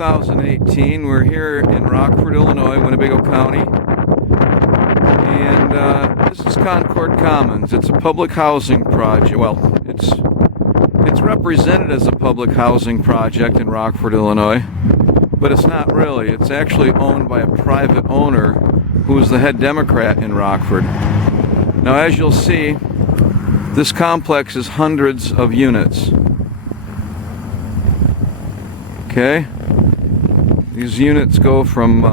2018. We're here in Rockford, Illinois, Winnebago County. And this is Concord Commons. It's a public housing project. Well, it's represented as a public housing project in Rockford, Illinois. But it's not really. It's actually owned by a private owner who is the head Democrat in Rockford. Now, as you'll see, this complex is hundreds of units. Okay? These units go from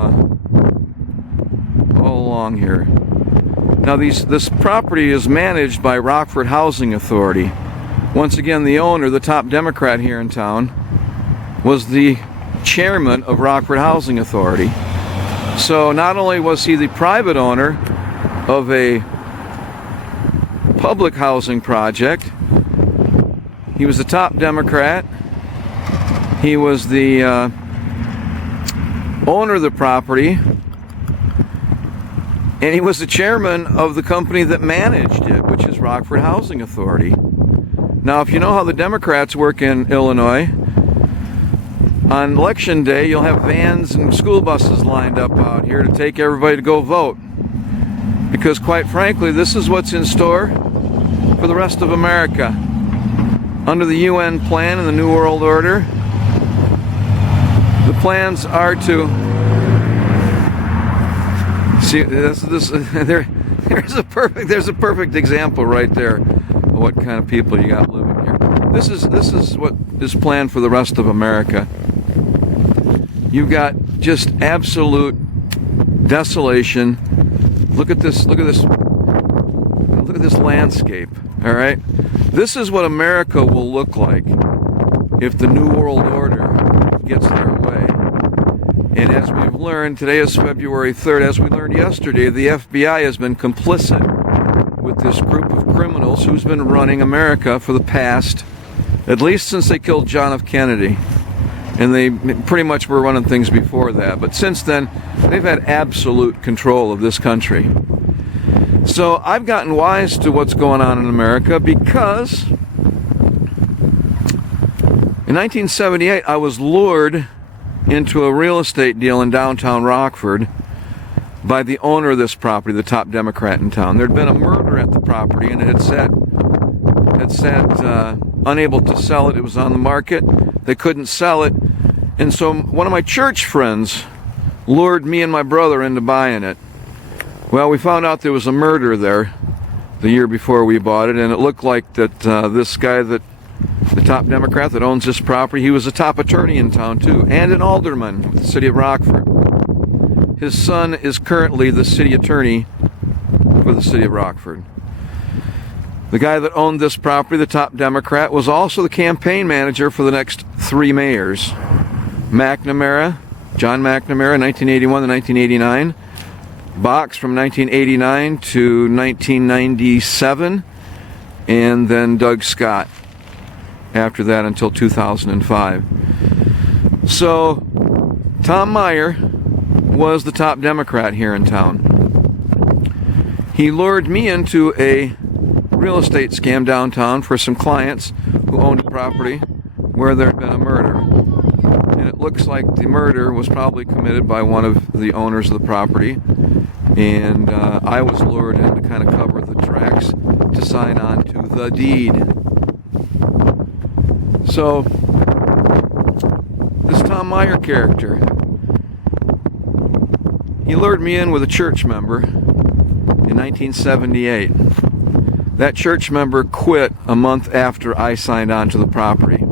all along here. Now, this property is managed by Rockford Housing Authority. Once again, the owner, the top Democrat here in town, was the chairman of Rockford Housing Authority. So not only was he the private owner of a public housing project, he was the top Democrat, he was the owner of the property, and he was the chairman of the company that managed it, which is Rockford Housing Authority. Now, if you know how the Democrats work in Illinois, on election day, you'll have vans and school buses lined up out here to take everybody to go vote. Because quite frankly, this is what's in store for the rest of America. Under the UN plan and the New World Order, the plans are to see there's a perfect example right there of what kind of people you got living here. This is what is planned for the rest of America. You've got just absolute desolation. Look at this landscape. All right, this is what America will look like if the New World Order gets their way. And as we've learned, today is February 3rd. As we learned yesterday, the FBI has been complicit with this group of criminals who's been running America for the past, at least since they killed John F. Kennedy. And they pretty much were running things before that. But since then, they've had absolute control of this country. So I've gotten wise to what's going on in America because in 1978, I was lured into a real estate deal in downtown Rockford by the owner of this property, the top Democrat in town. There'd been a murder at the property, and it had sat unable to sell it. It was on the market. They couldn't sell it. And so one of my church friends lured me and my brother into buying it. Well, we found out there was a murder there the year before we bought it, and it looked like that this guy, the top Democrat that owns this property, he was a top attorney in town too, and an alderman with the city of Rockford. His son is currently the city attorney for the city of Rockford. The guy that owned this property, the top Democrat, was also the campaign manager for the next three mayors. McNamara, John McNamara, 1981 to 1989. Box from 1989 to 1997. And then Doug Scott after that until 2005. So Tom Meyer was the top Democrat here in town. He lured me into a real estate scam downtown for some clients who owned a property where there had been a murder. And it looks like the murder was probably committed by one of the owners of the property. And I was lured in to kind of cover the tracks to sign on to the deed. So, this Tom Meyer character, he lured me in with a church member in 1978. That church member quit a month after I signed on to the property.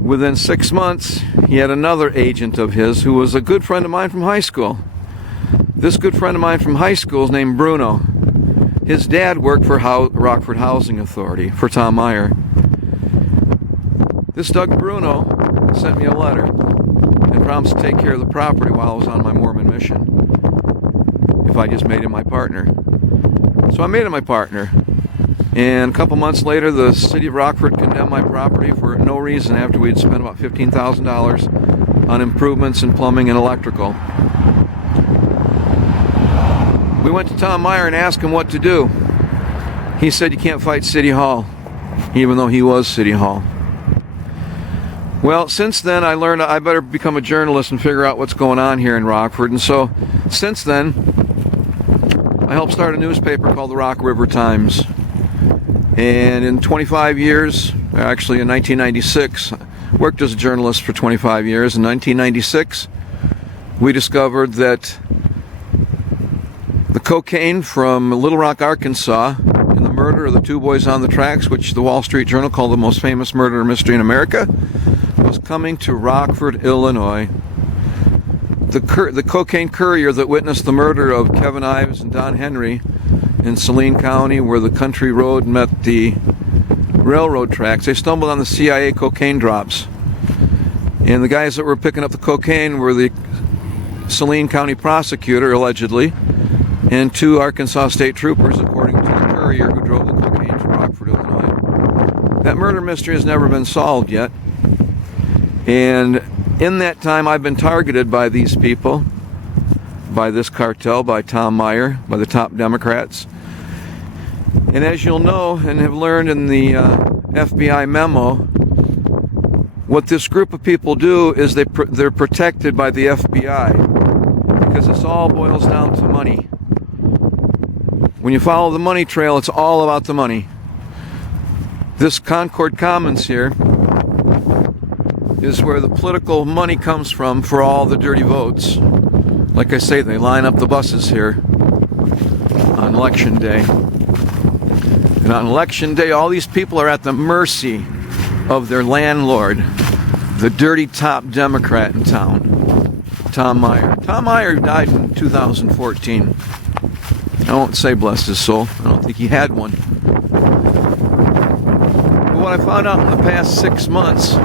Within 6 months, he had another agent of his who was a good friend of mine from high school. This good friend of mine from high school is named Bruno. His dad worked for Rockford Housing Authority, for Tom Meyer. This Doug Bruno sent me a letter and promised to take care of the property while I was on my Mormon mission, if I just made him my partner. So I made him my partner. And a couple months later, the city of Rockford condemned my property for no reason after we'd spent about $15,000 on improvements in plumbing and electrical. We went to Tom Meyer and asked him what to do. He said you can't fight City Hall, even though he was City Hall. Well, since then I learned I better become a journalist and figure out what's going on here in Rockford. And so since then I helped start a newspaper called the Rock River Times. And in 25 years, actually in 1996, worked as a journalist for 25 years. In 1996, we discovered that the cocaine from Little Rock, Arkansas, in the murder of the two boys on the tracks, which the Wall Street Journal called the most famous murder mystery in America, was coming to Rockford, Illinois. The cocaine courier that witnessed the murder of Kevin Ives and Don Henry in Saline County, where the country road met the railroad tracks, they stumbled on the CIA cocaine drops. And the guys that were picking up the cocaine were the Saline County prosecutor, allegedly, and two Arkansas state troopers, according to the courier who drove the cocaine to Rockford, Illinois. That murder mystery has never been solved yet. And in that time, I've been targeted by these people, by this cartel, by Tom Meyer, by the top Democrats. And as you'll know and have learned in the FBI MEMO, what this group of people do is they're protected by the FBI, because this all boils down to money. When you follow the money trail, it's all about the money. This Concord Commons here is where the political money comes from for all the dirty votes. Like I say, they line up the buses here on election day. And on election day, all these people are at the mercy of their landlord, the dirty top Democrat in town, Tom Meyer. Tom Meyer died in 2014. I won't say bless his soul. I don't think he had one. But what I found out in the past 6 months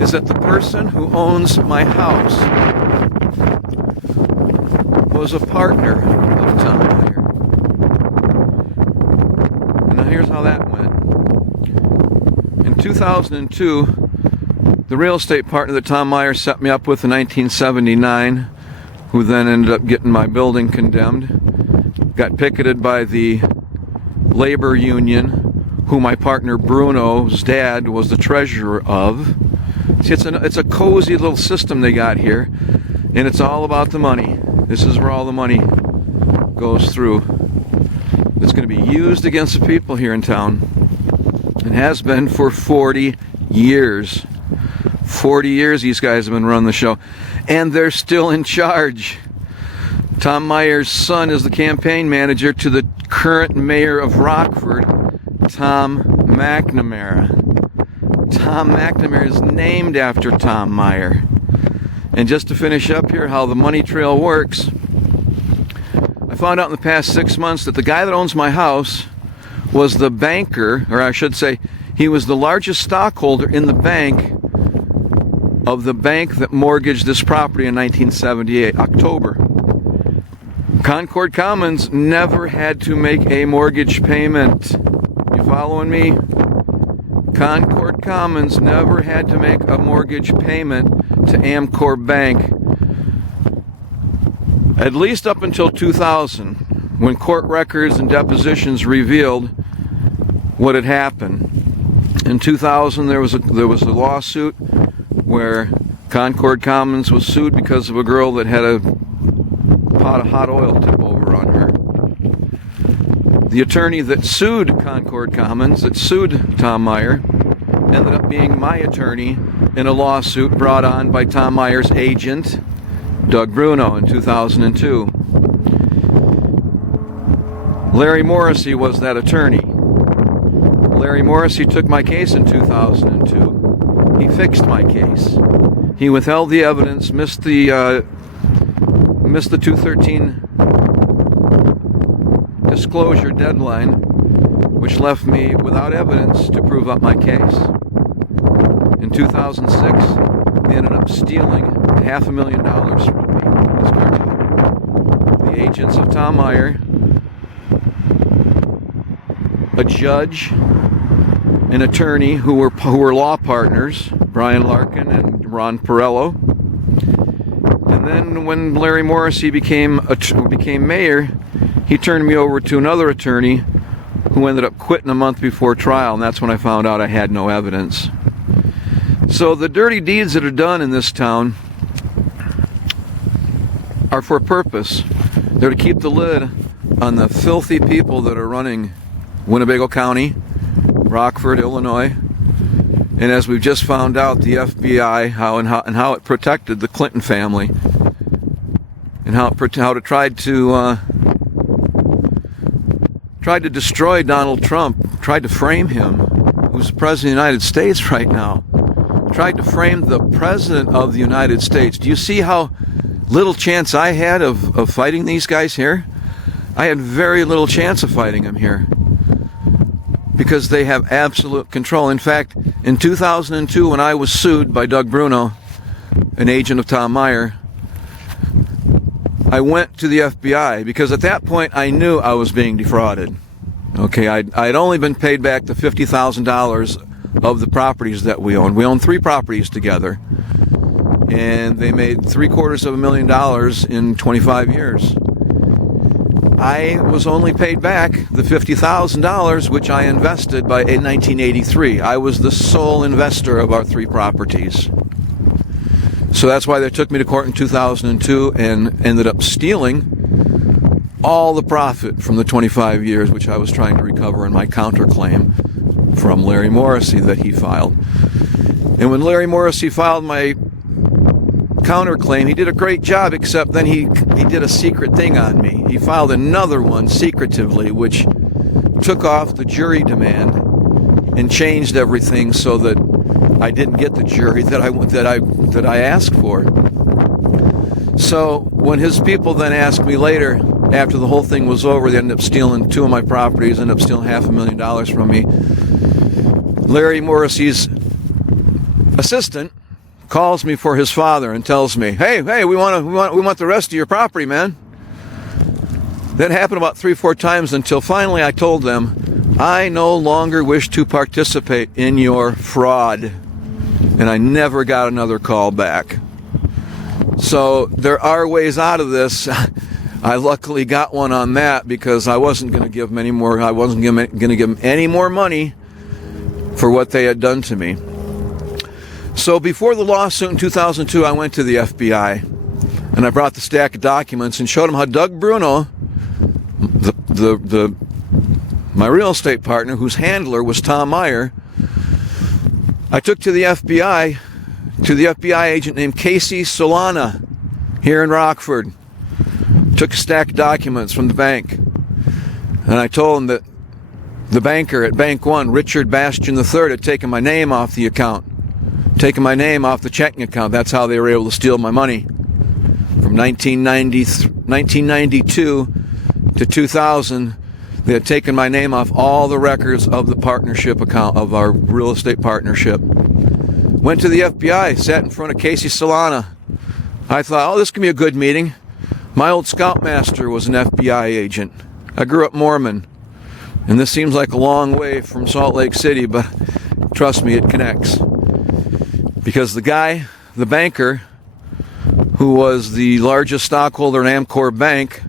is that the person who owns my house was a partner of Tom Meyer. And now here's how that went. In 2002, the real estate partner that Tom Meyer set me up with in 1979, who then ended up getting my building condemned, got picketed by the labor union, who my partner Bruno's dad was the treasurer of. See, it's a cozy little system they got here, and it's all about the money. This is where all the money goes through. It's going to be used against the people here in town, and has been for 40 years. 40 years these guys have been running the show, and they're still in charge. Tom Meyer's son is the campaign manager to the current mayor of Rockford, Tom McNamara. Tom McNamara is named after Tom Meyer. And just to finish up here, how the money trail works, I found out in the past 6 months that the guy that owns my house was the banker, or I should say, he was the largest stockholder in the bank of the bank that mortgaged this property in 1978, October. Concord Commons never had to make a mortgage payment. You following me? Concord Commons never had to make a mortgage payment to Amcor Bank, at least up until 2000, when court records and depositions revealed what had happened. In 2000, there was a lawsuit where Concord Commons was sued because of a girl that had a pot of hot oil tip over on her. The attorney that sued Concord Commons, that sued Tom Meyer, ended up being my attorney in a lawsuit brought on by Tom Meyer's agent, Doug Bruno, in 2002. Larry Morrissey was that attorney. Larry Morrissey took my case in 2002. He fixed my case. He withheld the evidence, missed the 213 disclosure deadline, which left me without evidence to prove up my case. In 2006, they ended up stealing $500,000 from me, this cartel. The agents of Tom Meyer, a judge, an attorney who were law partners, Brian Larkin and Ron Perello. And then when Larry Morrissey became mayor, he turned me over to another attorney who ended up quitting a month before trial, and that's when I found out I had no evidence. So the dirty deeds that are done in this town are for a purpose. They're to keep the lid on the filthy people that are running Winnebago County, Rockford, Illinois. And as we've just found out, the FBI, how it protected the Clinton family, and how it tried to destroy Donald Trump, tried to frame him, who's the president of the United States right now, tried to frame the president of the United States. Do you see how little chance I had of fighting these guys here? I had very little chance of fighting them here, because they have absolute control. In fact, in 2002, when I was sued by Doug Bruno, an agent of Tom Meyer, I went to the FBI because at that point I knew I was being defrauded. Okay, I'd only been paid back the $50,000 of the properties that we owned. We owned 3 properties together, and they made $750,000 in 25 years. I was only paid back the $50,000 which I invested in 1983. I was the sole investor of our 3 properties. So that's why they took me to court in 2002 and ended up stealing all the profit from the 25 years which I was trying to recover in my counterclaim from Larry Morrissey that he filed. And when Larry Morrissey filed my counterclaim, he did a great job, except then he did a secret thing on me. He filed another one secretively, which took off the jury demand and changed everything so that I didn't get the jury that I asked for. So when his people then asked me later, after the whole thing was over, they ended up stealing 2 of my properties, ended up stealing $500,000 from me. Larry Morrissey's assistant calls me for his father and tells me, hey, we want the rest of your property, man. That happened about 3-4 times until finally I told them, I no longer wish to participate in your fraud. And I never got another call back. So there are ways out of this. I luckily got one on that because I wasn't going to give them any more. I wasn't going to give them any more money for what they had done to me. So before the lawsuit in 2002, I went to the FBI and I brought the stack of documents and showed them how Doug Bruno, my real estate partner, whose handler was Tom Meyer, I took to the FBI agent named Casey Solana here in Rockford. Took a stack of documents from the bank. And I told him that the banker at Bank One, Richard Bastian III, had taken my name off the account. Taken my name off the checking account. That's how they were able to steal my money. From 1992 to 2000, they had taken my name off all the records of the partnership account, of our real estate partnership. Went to the FBI, sat in front of Casey Solana. I thought, this can be a good meeting. My old scoutmaster was an FBI agent. I grew up Mormon. And this seems like a long way from Salt Lake City, but trust me, it connects. Because the guy, the banker, who was the largest stockholder in Amcor Bank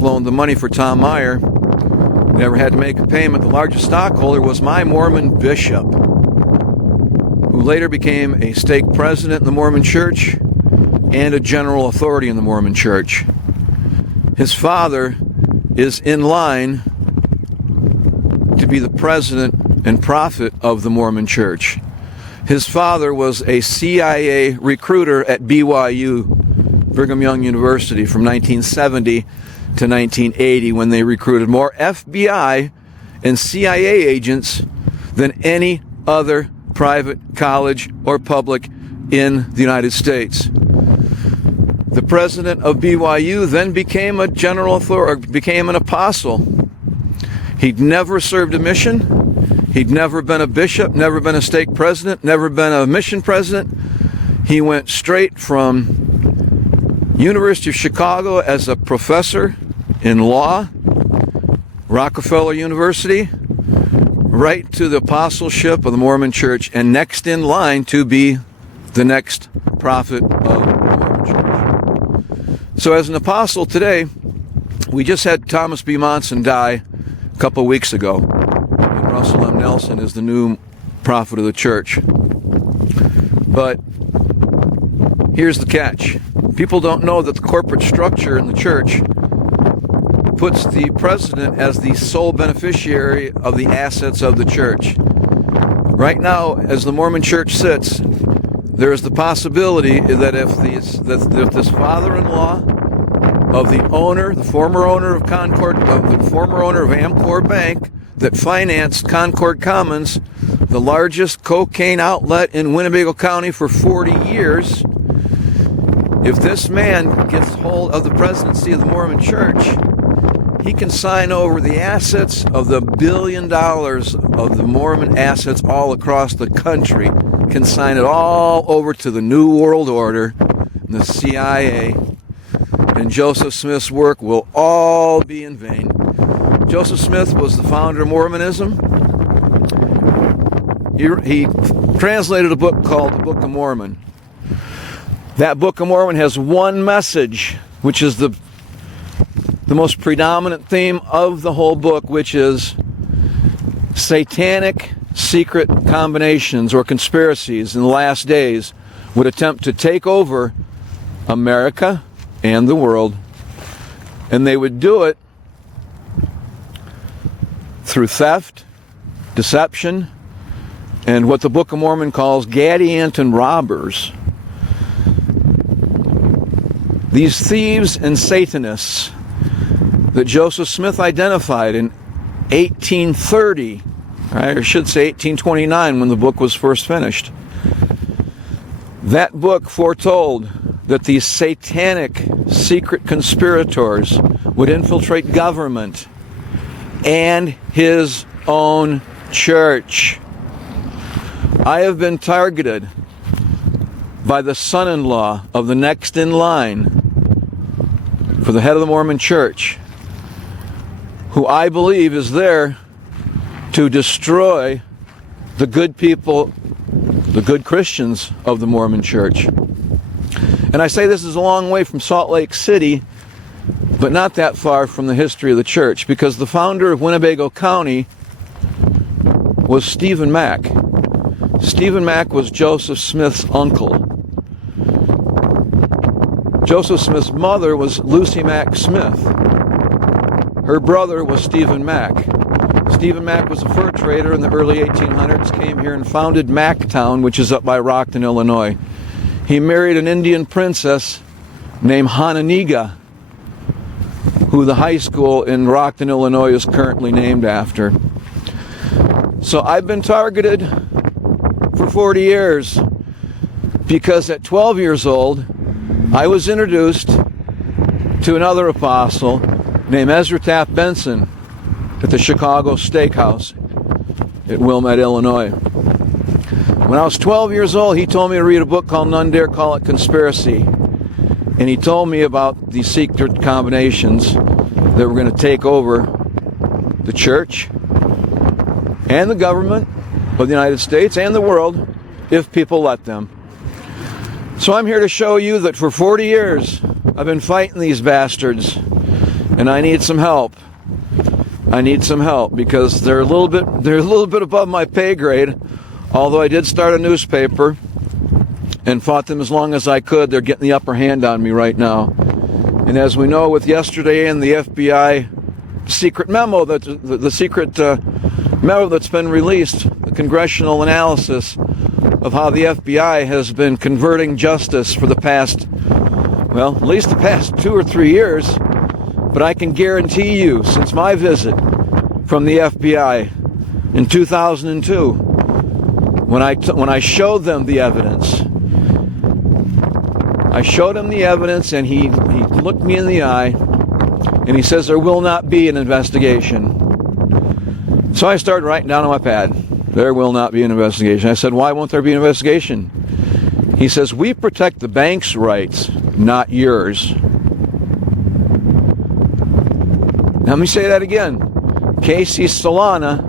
loaned the money for Tom Meyer, never had to make a payment. The largest stockholder was my Mormon bishop, who later became a stake president in the Mormon Church and a general authority in the Mormon Church. His father is in line to be the president and prophet of the Mormon Church. His father was a CIA recruiter at BYU, Brigham Young University, from 1970 to 1980, when they recruited more FBI and CIA agents than any other private college or public in the United States. The president of BYU then became a general authority, or became an apostle. He'd never served a mission. He'd never been a bishop, never been a stake president, never been a mission president. He went straight from University of Chicago as a professor in law, Rockefeller University, right to the apostleship of the Mormon Church, and next in line to be the next prophet of the Mormon Church. So as an apostle today, we just had Thomas B. Monson die a couple weeks ago. And Russell M. Nelson is the new prophet of the church. But here's the catch. People don't know that the corporate structure in the church puts the president as the sole beneficiary of the assets of the church. Right now, as the Mormon church sits, there is the possibility that if this father-in-law of the owner, the former owner of Amcor Bank that financed Concord Commons, the largest cocaine outlet in Winnebago County for 40 years, if this man gets hold of the presidency of the Mormon Church, he can sign over the assets of the $1 billion of the Mormon assets all across the country, can sign it all over to the New World Order, and the CIA, and Joseph Smith's work will all be in vain. Joseph Smith was the founder of Mormonism. He translated a book called the Book of Mormon. That Book of Mormon has one message, which is the most predominant theme of the whole book, which is satanic secret combinations or conspiracies in the last days would attempt to take over America and the world, and they would do it through theft, deception, and what the Book of Mormon calls Gadianton robbers. These thieves and Satanists that Joseph Smith identified in 1830, or I should say 1829, when the book was first finished. That book foretold that these satanic secret conspirators would infiltrate government and his own church. I have been targeted by the son-in-law of the next in line for the head of the Mormon Church, who I believe is there to destroy the good people, the good Christians of the Mormon Church. And I say this is a long way from Salt Lake City, but not that far from the history of the church, because the founder of Winnebago County was Stephen Mack. Stephen Mack was Joseph Smith's uncle. Joseph Smith's mother was Lucy Mack Smith. Her brother was Stephen Mack. Stephen Mack was a fur trader in the early 1800s, came here and founded Macktown, which is up by Rockton, Illinois. He married an Indian princess named Hananiga, who the high school in Rockton, Illinois is currently named after. So I've been targeted for 40 years because at 12 years old, I was introduced to another apostle named Ezra Taft Benson at the Chicago Steakhouse at Wilmette, Illinois. When I was 12 years old, he told me to read a book called None Dare Call It Conspiracy. And he told me about these secret combinations that were going to take over the church and the government of the United States and the world if people let them. So I'm here to show you that for 40 years I've been fighting these bastards, and I need some help. I need some help because they're a little bit above my pay grade. Although I did start a newspaper and fought them as long as I could, they're getting the upper hand on me right now. And as we know, with yesterday and the FBI secret memo, the secret memo that's been released, the congressional analysis of how the FBI has been converting justice for the past, well, at least the past 2 or 3 years. But I can guarantee you, since my visit from the FBI in 2002, when I showed them the evidence, and he looked me in the eye, and he says there will not be an investigation. So I started writing down on my pad, there will not be an investigation. I said, why won't there be an investigation? He says, we protect the bank's rights, not yours. Now, let me say that again. Casey Solana,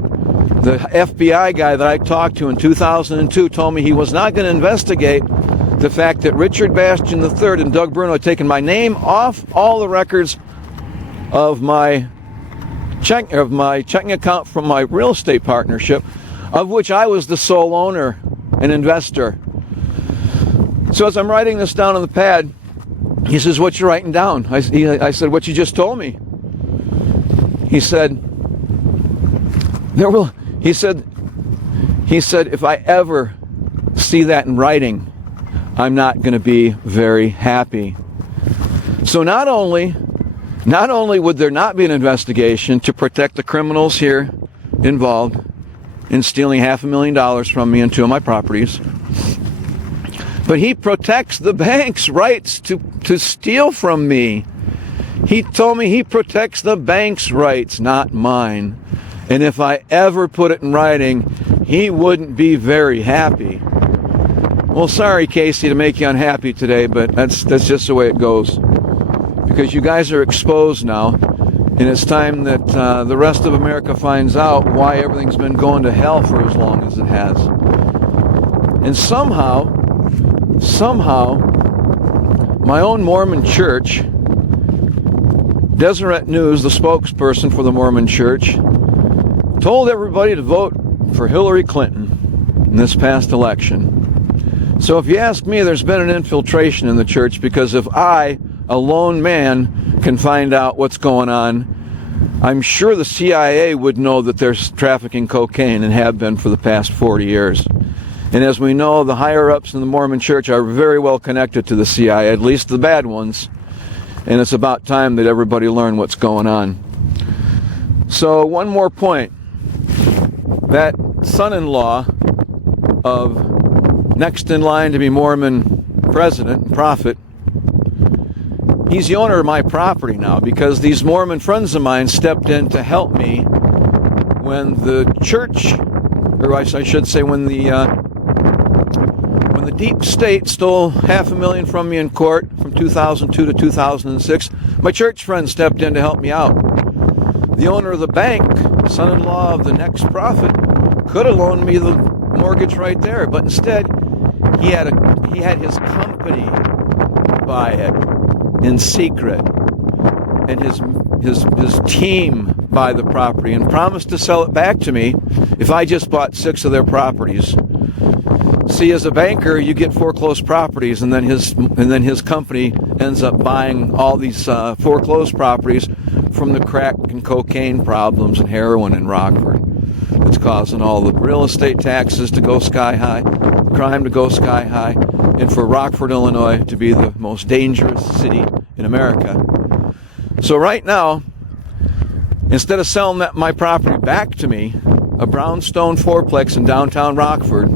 the FBI guy that I talked to in 2002, told me he was not going to investigate the fact that Richard Bastian III and Doug Bruno had taken my name off all the records of my checking account from my real estate partnership, of which I was the sole owner and investor. So as I'm writing this down on the pad, he says, "What you writing down?" I said, "What you just told me." He said, he said, "If I ever see that in writing, I'm not going to be very happy." So not only would there not be an investigation to protect the criminals here involved in stealing $500,000 from me and 2 of my properties, but he protects the bank's rights to steal from me. He told me he protects the bank's rights, not mine. And if I ever put it in writing, he wouldn't be very happy. Well, sorry, Casey, to make you unhappy today, but that's just the way it goes. Because you guys are exposed now, and it's time that the rest of America finds out why everything's been going to hell for as long as it has. And somehow, my own Mormon church, Deseret News, the spokesperson for the Mormon church, told everybody to vote for Hillary Clinton in this past election. So if you ask me, there's been an infiltration in the church, because if I, a lone man, can find out what's going on, I'm sure the CIA would know that they're trafficking cocaine and have been for the past 40 years. And as we know, the higher-ups in the Mormon church are very well connected to the CIA, at least the bad ones. And it's about time that everybody learn what's going on. So one more point. That son-in-law of next in line to be Mormon president, prophet, he's the owner of my property now, because these Mormon friends of mine stepped in to help me when the church, or I should say when the deep state stole $500,000 from me in court from 2002 to 2006. My church friends stepped in to help me out. The owner of the bank, son-in-law of the next prophet, could have loaned me the mortgage right there, but instead he had his company buy it in secret, and his team buy the property, and promised to sell it back to me if I just bought 6 of their properties. See, as a banker, you get foreclosed properties, and then his company ends up buying all these foreclosed properties from the crack and cocaine problems and heroin in Rockford. It's causing all the real estate taxes to go sky high, crime to go sky high, and for Rockford, Illinois to be the most dangerous city in America. So right now, instead of selling my property back to me, a brownstone fourplex in downtown Rockford.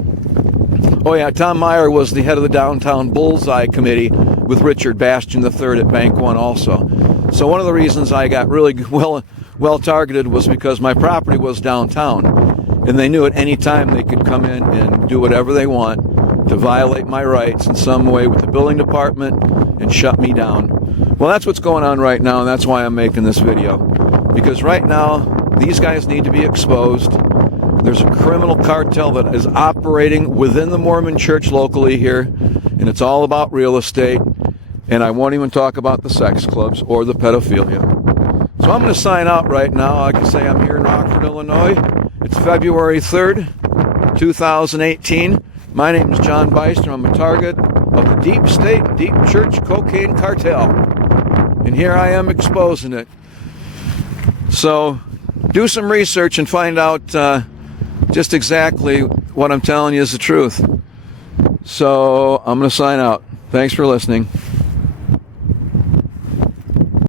Oh yeah, Tom Meyer was the head of the downtown Bullseye Committee with Richard Bastian III at Bank One also. So one of the reasons I got really well targeted was because my property was downtown, and they knew at any time they could come in and do whatever they want to violate my rights in some way with the building department and shut me down. Well, that's what's going on right now, and that's why I'm making this video. Because right now, these guys need to be exposed. There's a criminal cartel that is operating within the Mormon church locally here, and it's all about real estate, and I won't even talk about the sex clubs or the pedophilia. So I'm going to sign out right now. I can say I'm here in Rockford, Illinois. It's February 3rd, 2018. My name is John Beister. I'm a target of the Deep State, Deep Church cocaine cartel, and here I am exposing it. So do some research and find out just exactly what I'm telling you is the truth. So I'm going to sign out. Thanks for listening.